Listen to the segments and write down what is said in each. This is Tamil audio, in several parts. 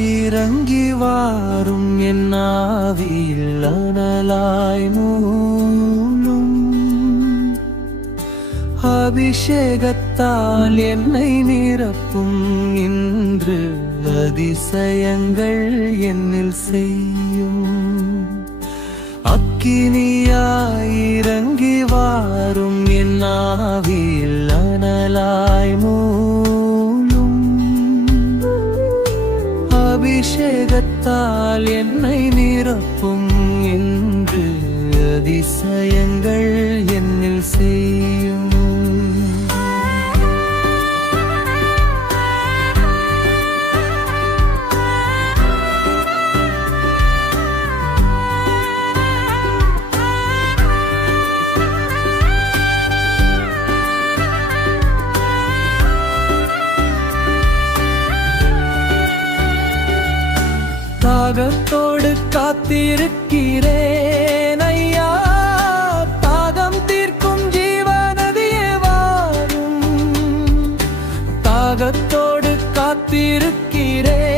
இறங்கி வாரும் என் ஆவியில் அனலாய் மூலும் அபிஷேகத்தால் என்னை நிரப்பும் இன்று அதிசயங்கள் என்னில் செய்யும். அக்கினியாயிறங்கி வாரும் என் ஆவியில் அனலாய் மூலும் அபிஷேகத்தால் என்னை நிரப்பும் என்று அதிசயங்கள் என்னில் செய்யும் தாகத்தோடு காத்திருக்கிறேன் ஐயா. தாகம் தீர்க்கும் ஜீவநதியே வாரும். தாகத்தோடு காத்திருக்கிறேன்.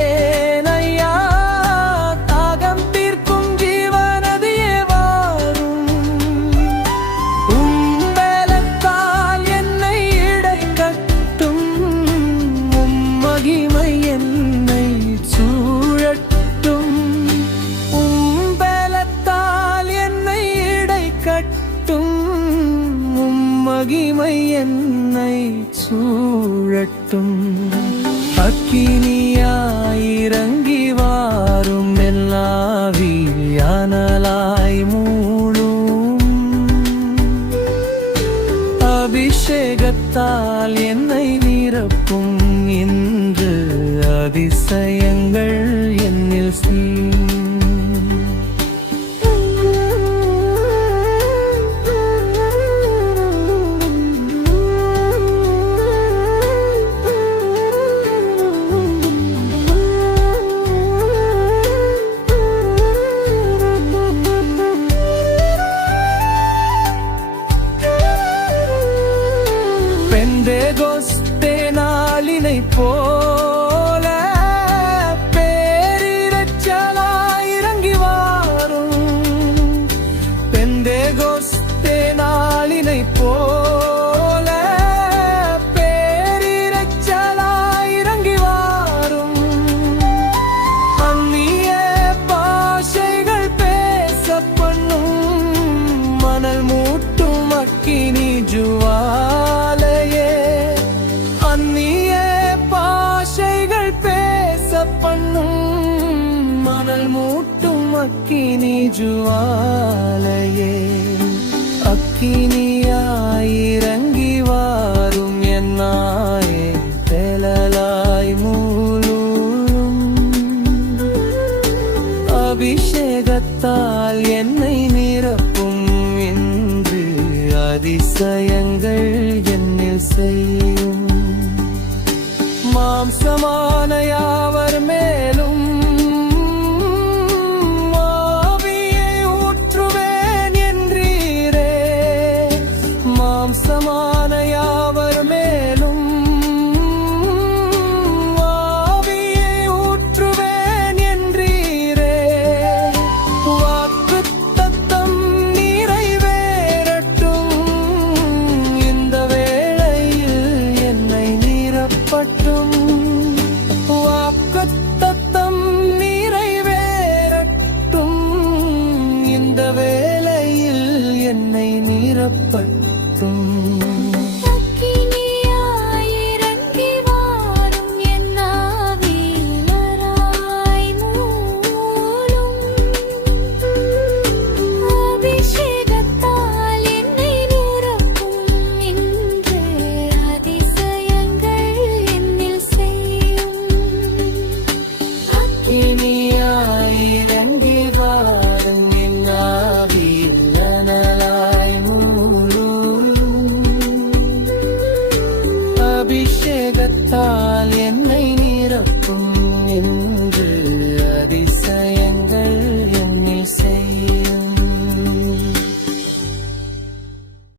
அக்கினியாயிறங்கி வாரும் எல்லாவியானலாய் மூடும் அபிஷேகத்தால் என்னை நிரப்பும் இன்று அதிசயங்கள் என்னில் சீ பெந்தேகோஸ்தே தேனாலினை போல பேரிரச்சலாய் இறங்கி வாரும் பெந்தேகோஸ்தே நாளினை போல பேரிரச்சலாய் இறங்கி வாரும். அந்நிய பாஷைகள் பேச பண்ணும் மணல் மூட்டும் அக்கினி மூட்டும் அக்கினி ஜுவாலையே அக்கினியாயிறங்கி வாரும் என்னாயே பெலலாய் மூலும் அபிஷேகத்தால் என்னை நிரப்பும் என்று அதிசயங்கள் என்னில் செய்யும். மாம்சமான நிரப்பட்டும்